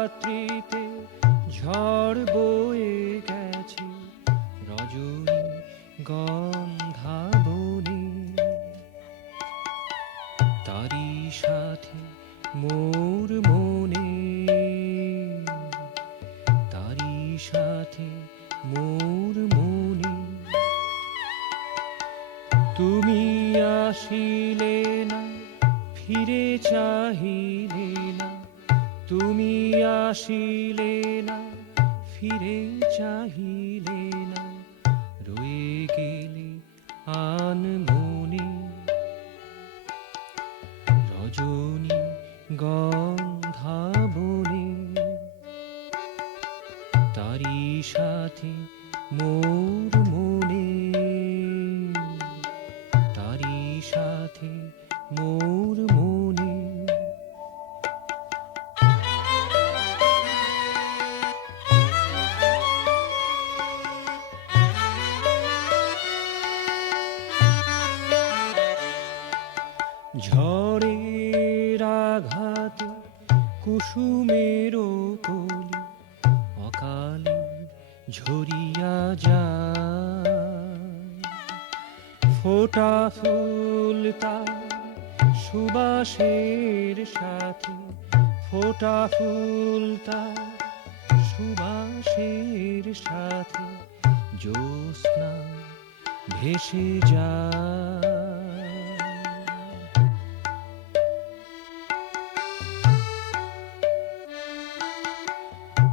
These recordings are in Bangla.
রাত্রিতে ঝড় বয়ে গেছে রজনী গন্ধাবনে, তারি সাথে মোর মনে, তারি সাথে মোর মনে। তুমি আসিলে না, ফিরে চাহিলে না, তুমি আসিলে না, ফিরে চাহিলে না, রয়ে গেলে আনমনে রজনী গন্ধাবনে, তারি সাথে মোর মনে, তারি সাথে মোর মনে। ঝড়ের আঘাতে কুসুমের কলি অকালে ঝরিয়া যায়, ফোটা ফুল তার সুবাসের সাথে, ফোটা ফুল তার সুবাসের সাথে জ্যোৎস্না ভেসে যায়।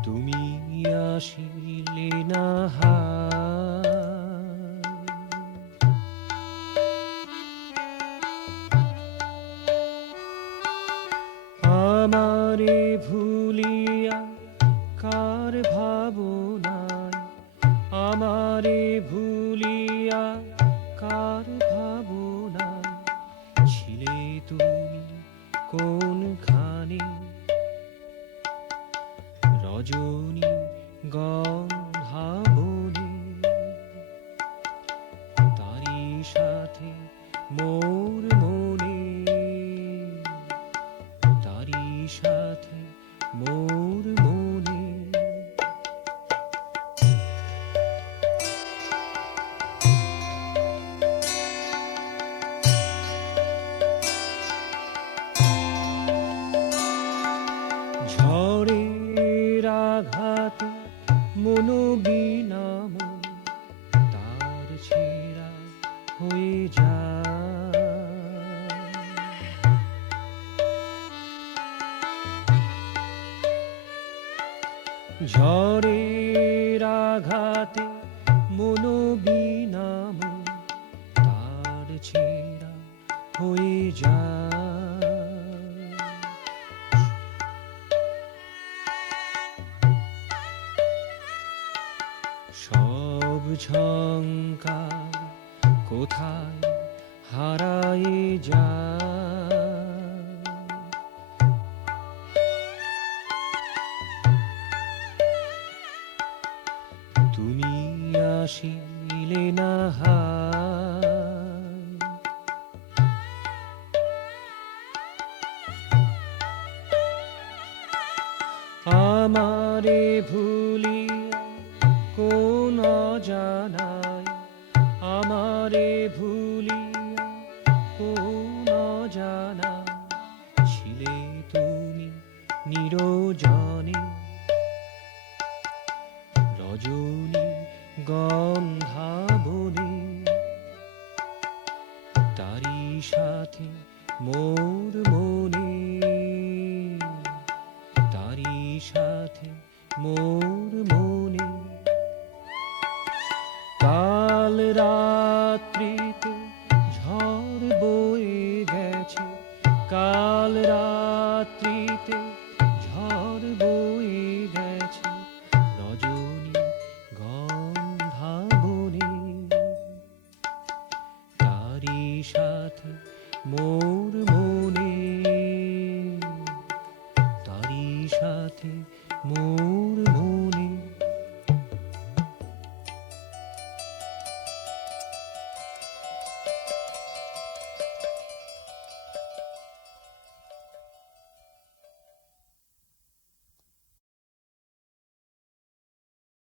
তুমি আসিলে না আমারে ভুলিয়া কার ভাবনায়, আমারে ভুলিয়া কার ভাবনায় ছিলে তুমি কোনখানে রজনী গন্ধাবনে, তারি সাথে মোর মনে, তারি সাথে মোর মনে। ঝড়ের আঘাতে মনোবীণাম তার ছেঁড়া হয়ে যায়, ঝড়ের আঘাতে মনোবীণাম তার ছেঁড়া হয়ে যায়। সব ঝঙ্কার কোথায় হারায়ে যায়, তুমি আসিলে না আমারে ভুলিয়া কোন অজানায়, আমারে ভুলিয়া কোন অজানায় ছিলে তুমি নিরজনে রজনী গন্ধাবনে, তারি সাথে মোর মনে, তারি সাথে মোর মনে। কাল রাত্রিতে ঝড় বয়ে গেছে, কাল রাত্রিতে ঝড় বয়ে গেছে রজনী গন্ধাবনে, তারি সাথে মোর মনে, তারি সাথে মোর মনে।